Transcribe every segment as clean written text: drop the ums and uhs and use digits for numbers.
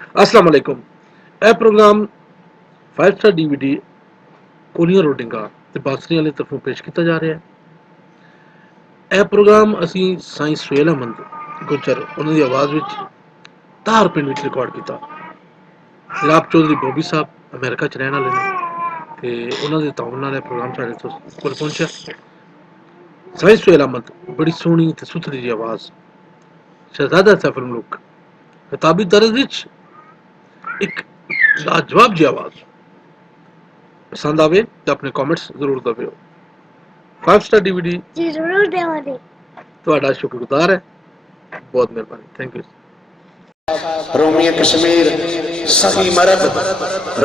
السلام علیکم. ਇਹ ਪ੍ਰੋਗਰਾਮ 5 ਸਟਾਰ DVD ਕੋਲੀਆਂ ਰੋਟਿੰਗਾਂ ਤੇ ਬਾਸਰੀ ਵਾਲੇ ਤਰਫੋਂ ਪੇਸ਼ ਕੀਤਾ ਜਾ ਰਿਹਾ ਹੈ. ਇਹ ਪ੍ਰੋਗਰਾਮ ਅਸੀਂ ਸਾਈਂ ਸੁਹੇਲ ਅਹਿਮਦ ਗੁੱਜਰ ਉਹਨਾਂ ਦੀ ਆਵਾਜ਼ ਵਿੱਚ ਧਾਰ ਪਿੰਡ ਵਿੱਚ ਰਿਕਾਰਡ ਕੀਤਾ. ਜਨਾਬ ਚੌਧਰੀ ਬੋਬੀ ਸਾਹਿਬ ਅਮਰੀਕਾ 'ਚ ਰਹਿਣ ਵਾਲੇ ਨੇ ਤੇ ਉਹਨਾਂ ਦੇ ਤਾਉਨ ਨਾਲ ਇਹ ਪ੍ਰੋਗਰਾਮ ਸਾਡੇ ਕੋਲ ਪਹੁੰਚਿਆ. ਸਾਈਂ ਸੁਹੇਲ ਅਹਿਮਦ ਬੜੀ ਸੋਹਣੀ ਤੇ ਸੁਥਰੀ ਜਿਹੀ ਆਵਾਜ਼, ਸ਼ਹਿਜ਼ਾਦਾ ਸੈਫ ਮੁਲਕ ਕਿਤਾਬੀ ਤਰਜ਼ ਵਿੱਚ ਇੱਕ ਲਾਜਵਾਬ ਜੀ ਆਵਾਜ਼. ਪਸੰਦ ਆਵੇ ਤਾਂ ਆਪਣੇ ਕਮੈਂਟਸ ਜ਼ਰੂਰ ਦਵਿਓ. 5 ਸਟਾਰ DVD ਜੀ ਜ਼ਰੂਰ ਦੇਵਾਂਗੇ. ਤੁਹਾਡਾ ਸ਼ੁਕਰਗੁਜ਼ਾਰ ਹੈ. ਬਹੁਤ ਮਿਹਰਬਾਨੀ. Thank you. رومی کشمیر سخی مرد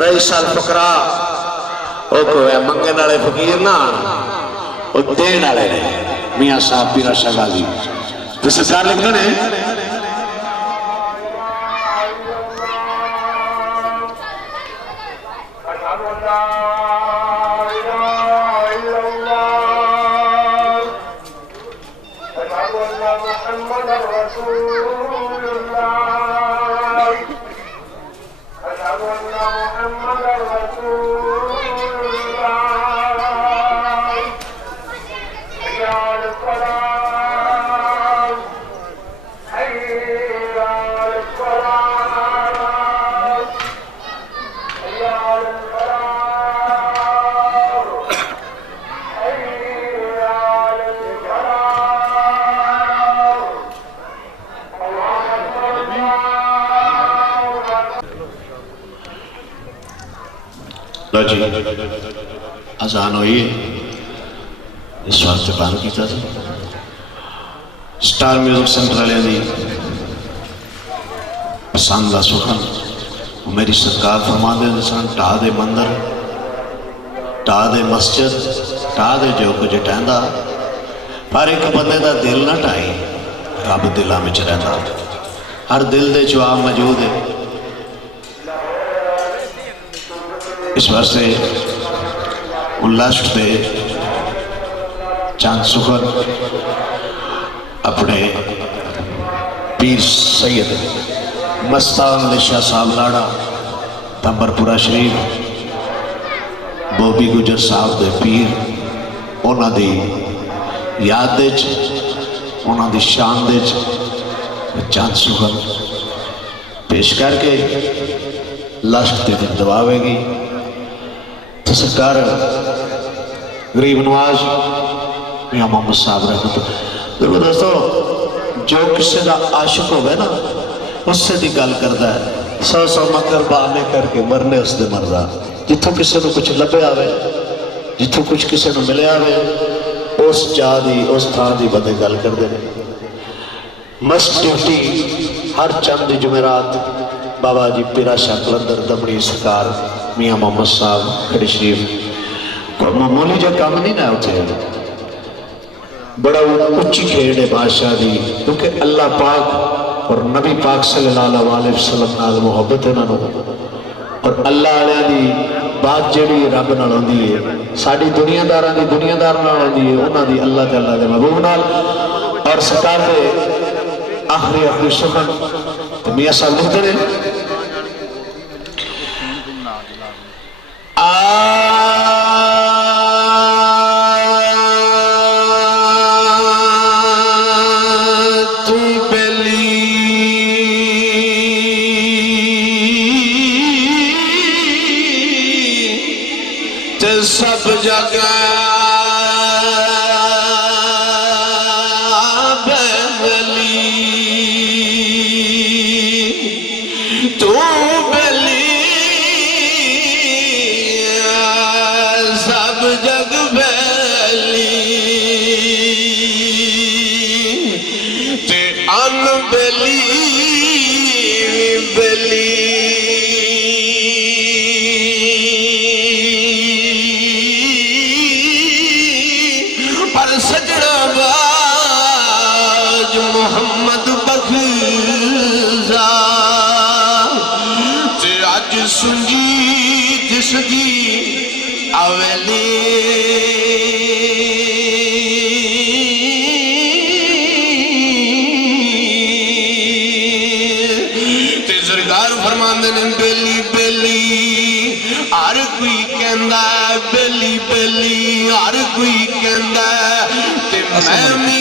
رئیس الفقراء او کوئی منگن والے فقیر نہ او دین والے نے میاں صاحب پیرا شاہ غازی تو سرکار لکھتے نے جی اذان ہوئی اس وقت بان کیتا تھا سٹار میوزک سینٹر والے دی پسند دا سخن میری سرکار فرما دے انسان ٹا دے مندر ٹا دے مسجد ٹا دے جو کچھ ٹہندا پر ایک بندے دا دل نہ ٹائی رب دلاں وچ رہندا ہر دل دے چوا موجود ہے. اس واسطے لاشت دے چاند سخن اپنے پیر سید مستان علی شاہ صاحب لاڑا تمبر پورا شریف بوبی گجر صاحب دے پیر اونا دی یاد دے اونا دی شان دے چاند سخن پیش کر کے لاشت دے دباوے گی. سرکار غریب نواز میاں محمد صاحب رحمت ضرور دوستو جو کسی دا عاشق ہوئے نا اس سے دی گل کردا ہے سو سو مکر بہانے کر کے مرنے اس دے مردا جتوں کسی نو کچھ لبے آوے جتوں کچھ کسی نو ملے آوے اس جا دی اس تھا دی بدے گل کر دے. مسٹ ڈیوٹی ہر چند جمعرات بابا جی پیرا شاہ قلندر دمڑی سرکار میاں محمد صاحب کھڑی شریف معمولی جو کام نہیں نہ ہوتے بڑا اچھی کھیڑ ہے بادشاہ دی کیونکہ اللہ پاک اور نبی پاک صلی اللہ علیہ وسلم نال محبت انہوں نے اور اللہ علیہ دی بات جیڑی رب نال ہوندی ہے ساڑی دنیا داران دی دنیا دار نال ہوندی ہے انہوں دی اللہ تعالیٰ دے محبوب نال. اور سرکار دے آخری سخن میاں صاحب لکھتے ہیں سب جگہ بلی تو بلی سب جگ بلی تے ان بلی بلی محمد بخزا تے آج سنجی جس دی آویلی تے زرگار فرماندے نے بیلی بیلی ہر کوئی کہندا ہے بیلی بیلی ہر کوئی کہندا ہے تے میں بھی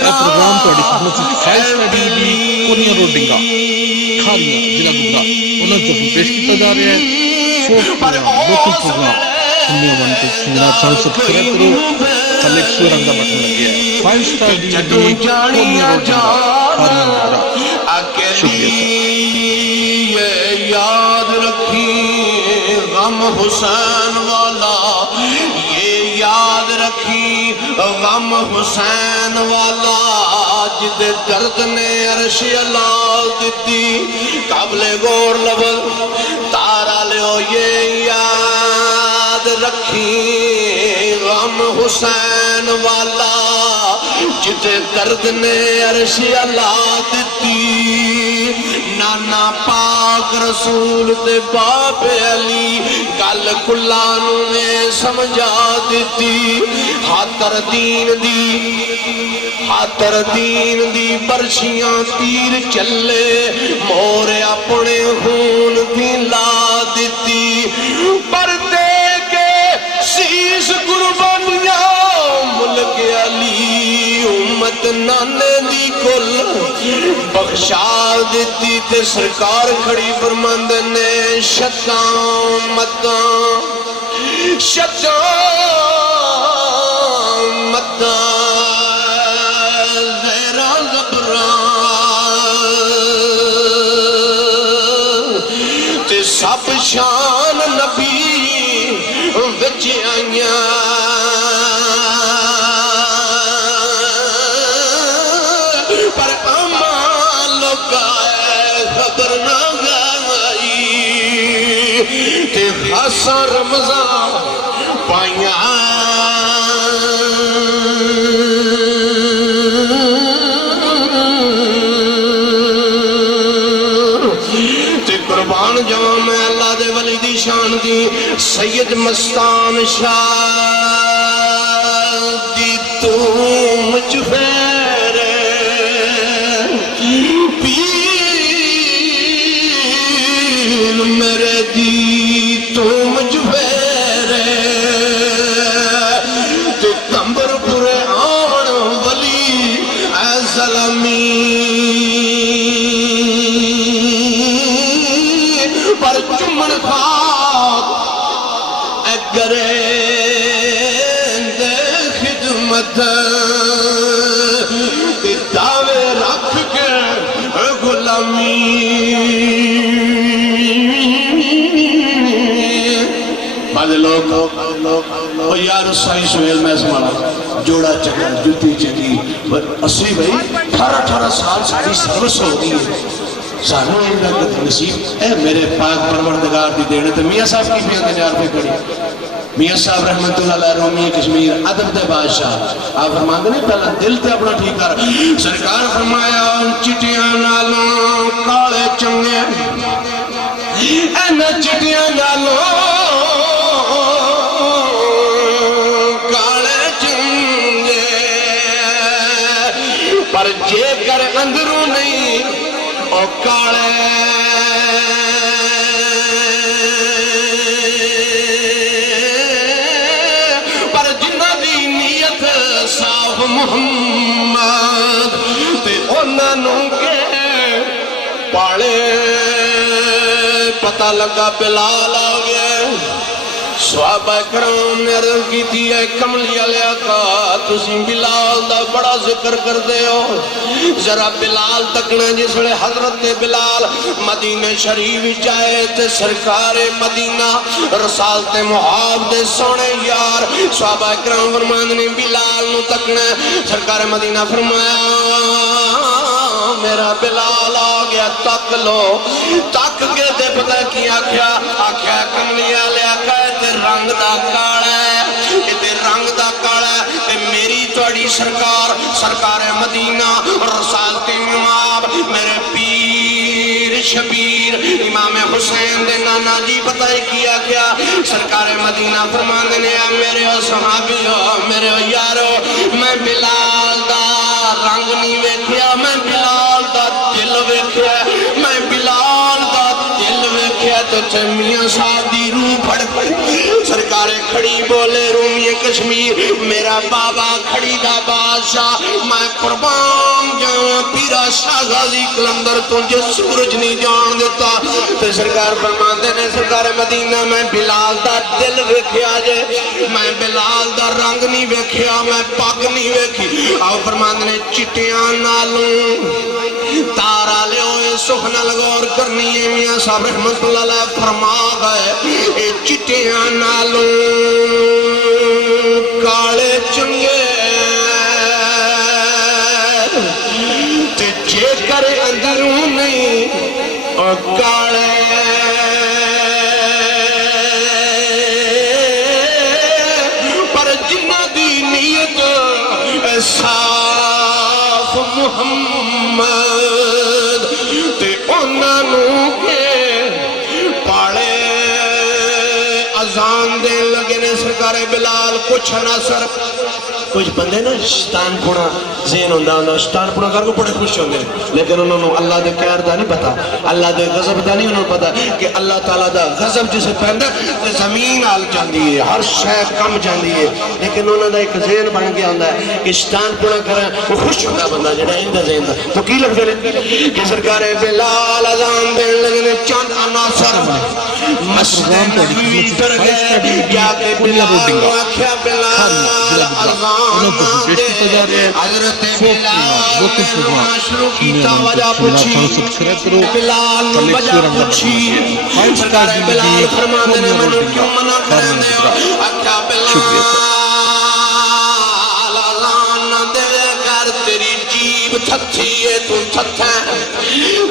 پروگرام تہاڈی خدمت وچ فائیو سٹار ڈیویڈی کونیا روڈ ڈنگا کھاریاں ضلع گجرات انہاں طرفوں پیش کیتا جا رہا ہے فوک پروگرام لوکل پروگرام سننے والے تے سننا چینل سبسکرائب کرو تھلے ایک سور رنگ دا بٹن لگیا ہے فائیو سٹار ڈیویڈی کونیا روڈ ڈنگا کھاریاں گجرات شکریہ یاد رکھی غم حسین والا یہ یاد رکھی غم حسین والا جد درد نے عرش اللہ دیتی قبل غور لبل تارا لیو یہ یاد رکھی غم حسین والا جد درد نے عرش اللہ دیتی نانا پاک رسول دے باپ علی گل کلانوں نے سمجھا دیتی خاطر دین دی برشیاں تیر چلے مور اپنے خون بھی لا دیتی پر دے کے شیش قربانیاں ملک علی امت نانے دی کل بخشا دیتی تے سرکار کھڑی فرماند نے شتاں متاں زہراں زبراں تے سب شان نبی وچ آئیاں پر امان لوکا خبر نہ گئی کہ خاصا رمضان پائیاں تے قربان جاواں میں اللہ دے ولی دی شان دی سید مستان شاہ دی تو مجھ پھیرے پیر میرے دی تو مجھ پھیرے تے کمبر پورے آن ولی اے ظلمی پر چمن خاک اے گرے دے خدمت تے دعوے رکھ کے غلامی بعد لوگ او یار سائی سویل میں سمانا جوڑا چکا جوتی چکی اسی بھئی 18 سال ساری سروس ہو گئی ہے سانو ایک نصیب اے میرے پاک پروردگار دی دینے تے میاں صاحب کی بھی اندر پہ کڑی میاں صاحب رحمت اللہ علیہ رومی کشمیر عدب دے بادشاہ آپ فرماندے نہیں پہلا دل تے اپنا ٹھیک کر سرکار فرمایا چٹیاں نالوں کالے چنگے اینا چٹیاں نالوں کالے چنگے پر جے کر اندروں نہیں او کالے پر جنہ دی نیت صاف محمد تے انہوں کے پاڑے پتہ لگا بلال آگئے صحابہ کرام نے عرض کی تھی اے کملی علیہ آقا تسی بلال دا بڑا ذکر کر دے ہو ذرا بلال تکنا جس ویلے حضرت بلال مدینہ شریف جائے تے سرکار مدینہ رسالت محاب دے سونے یار صحابہ کرام فرمانے نے بلال نو تکنا سرکار مدینہ فرمایا میرا بلال آگیا تک لو تک کے دے پتہ کی آکھیا کملی علیہ آقا تے رنگ دا کالا ہے تے رنگ دا کالا ہے تے میری توڑی سرکار مدینہ رسالت امام میرے پیر شبیر امام حسین دے نانا جی پتہ کیا کیا سرکار مدینہ فرمانے نے میرے صحابیو میرے یارو میں بلال دا رنگ نہیں ویکھیا میں بلال دا دل ویکھیا میں بلال دا دل تے میاں صاحب دی روح پھڑ سرکار کھڑی بولے رومی کشمیر میرا بابا کھڑی دا بادشاہ میں قربان جاؤں پیرا شاہ غازی کلندر تجھے سورج نہیں جان دیتا تے سرکار فرماندے نے سرکار مدینہ میں بلال دا دل ویکھیا جے میں بلال دا رنگ نہیں ویکھیا میں پگ نہیں ویکھی آؤ فرماندے نے چٹیاں نالوں تارا لے ہوئے سخنہ لگور کرنی ہے میاں صاحب رحمت اللہ علیہ فرما گئے اے چٹیاں نالوں کالے چنگے تے جے کرے اندروں نہیں اور کالے پر جنہ دی نیت صاف محمد تے انہوں کے پاڑے اذان دے لگے نے سرکار بلال کچھ ناصر کچھ بندے نا شیطان پوڑا ذہن ہوندہ شیطان پوڑا کر کو بڑے خوش ہوندے لیکن انہوں نے اللہ دے قہر دا نہیں پتا اللہ دے غضب دا نہیں انہوں نے پتا کہ اللہ تعالیٰ دا غضب جسے پہندہ زمین آل جاندی ہے ہر شے کم جاندی ہے لیکن انہوں نے ایک ذہن بن گیا ہوندہ ہے کہ شیطان پوڑا کریں وہ خوش ہوندہ بندہ جڑا اندہ ذہن دا تو کی لگ دے کہ سرکار بلال اذان دے لگنے چند عناصر مسجد نبی در گئے کیا کہ بلال آکھیا بلال اذان حضرت بلال نے شروع کیتا وجہ پوچھی بلال نے وجہ پوچھی سرکار بلال فرماندے نے منو کیوں منع کریں دے اکھا بلال اذان دے کر تیری جیب تھتھی ہے تو تھتھیں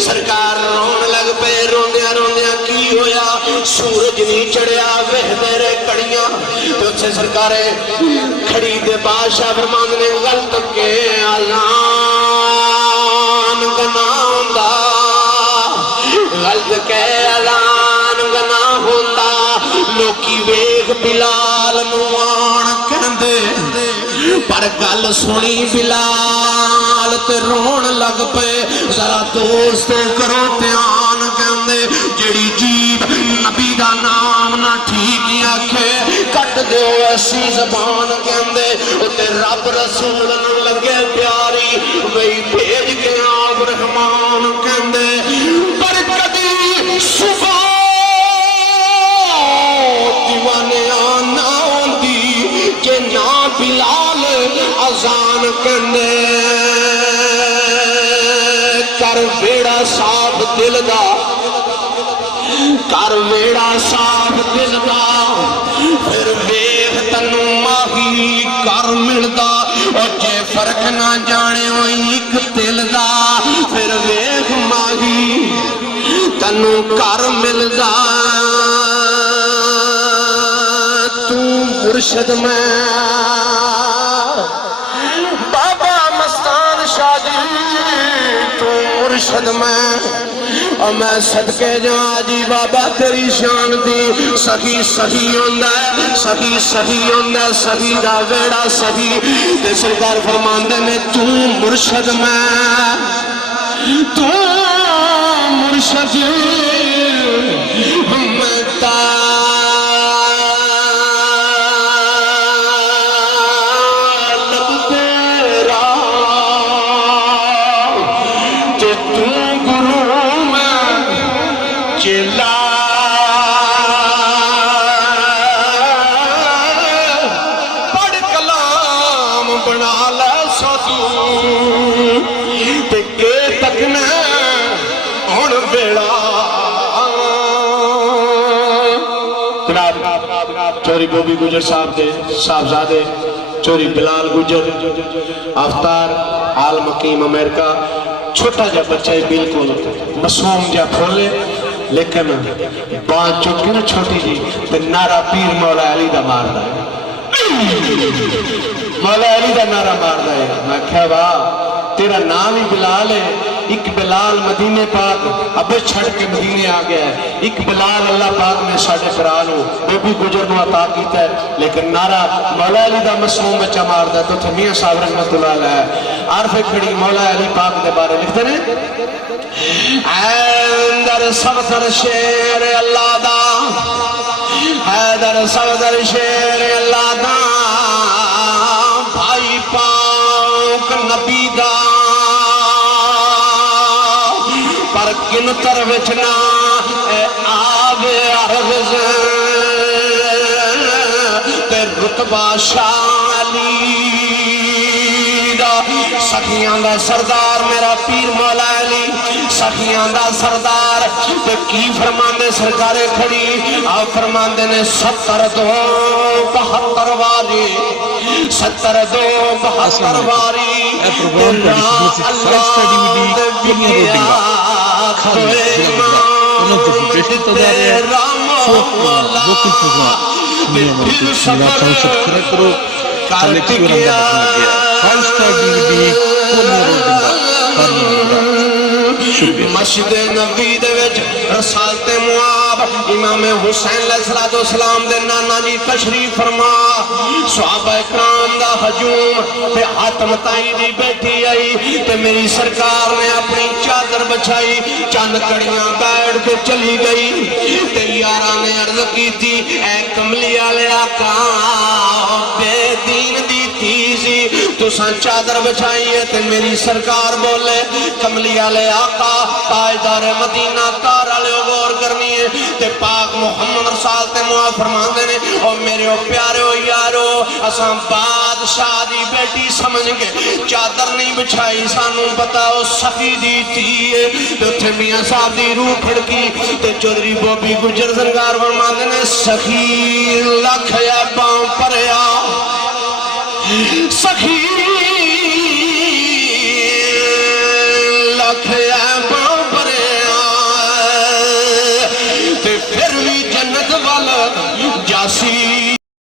سرکار رون لگ پہ روندیاں روندیاں کی ہویا سورج نہیں چڑھیا وہدے رے کڑیاں تو سے سرکارے کھڑی دے بادشاہ فرمان نے غلط کے اذان گنا ہوندا غلط کے اذان گنا ہوندا لوکی ویگ بلال نوان کہندے پر گل سنی بلال تے رون لگ پے ذرا دوست کرو دھیان کہندے جڑی جیب نبی دا نام نہ ٹھیک ہی آکھے کٹ دیو ایسی زبان کہندے تے رب رسول نہ لگے پیاری وہی بھیج کے آپ رحمان کہندے پر کدی صبح دیوانے آنا ہوندی کہ نا بلال اذان کہندے کر ویڑا صاحب دل دا کر ویڑا صاحب دل دا پھر ویخ تنو ماہی کر ملدا اور جے فرق نہ جانے ہوئی ایک دل دا پھر ویخ ماہی تنو کر ملدا تو مرشد میں بابا مستان شادی تو مرشد میں اور میں صدقے جہاں جی بابا تیری شان دی سخی سخی ہوندہ ہے سخی سخی ہوندہ ہے سخی دا ویڑا سخی تے سرکار فرماندے میں تو مرشد میں تو مرشد میں چوری بوبی گجر صاحب دے صاحبزادے چوری بلال گجر افطار آل مقیم امریکہ چھوٹا جا بچہ ہے بالکل مسوم جا پھولے لیکن بان چوٹ کے نا چھوٹی جی تے نعرہ پیر مولا علی دا مار دا ہے مولا علی دا نعرہ مار دا ہے میں کہا واہ تیرا نام ہی بلال ہے ایک بلال مدینے پاک اب چھڑ کے مدینے آ گیا ہے ایک بلال اللہ پاک میں ساڑھے فرالو وہ بھی گجر نو عطا کیتا ہے لیکن نعرہ مولا علی دا مسموم بچہ مار دا تو تھے میاں صاحب رحمت اللہ علیہ عارف کھڑی مولا علی پاک دے بارے لکھتے ہیں اندر صفدر شیر اللہ دا حیدر صفدر شیر اللہ دا بھائی پاک نبی دا پر کن تر وچنا آوے عرض تے رتبہ شالی دا سخیاں دا سردار میرا پیر مولا علی سخیاں دا سردار تے کی فرماندے سرکار کھڑی آپ فرماندے نے 72 واری 72 واری مسجد نبی دے وچ رسالت مواب امام حسین علیہ السلام دے نانا جی تشریف فرما صحابہ اکرام دا ہجوم تے حاتم تائی دی بیٹھی آئی تے میری سرکار نے اپنی چادر بچھائی چند کڑیاں بیٹھ کے چلی گئی تے یاراں نے عرض کی تھی اے کملی والے آقا بے دین دی تیزی تو سن چادر بچھائی ہے تے میری سرکار بولے کملی والے آقا تاجدار مدینہ کار والے غور کرنی ہے تے پاک محمد رسال تے معاف فرماندے نے او میرے او پیارے او یارو اساں بادشاہ دی بیٹی سمجھ کے چادر نہیں بچھائی سانوں بتاؤ سخی دی تھی تے اتھے میاں صاحب دی روح کھڑکی تے چودھری بوبی گجر زنگار فرماندے نے سخی لکھ یا باں پریا سخی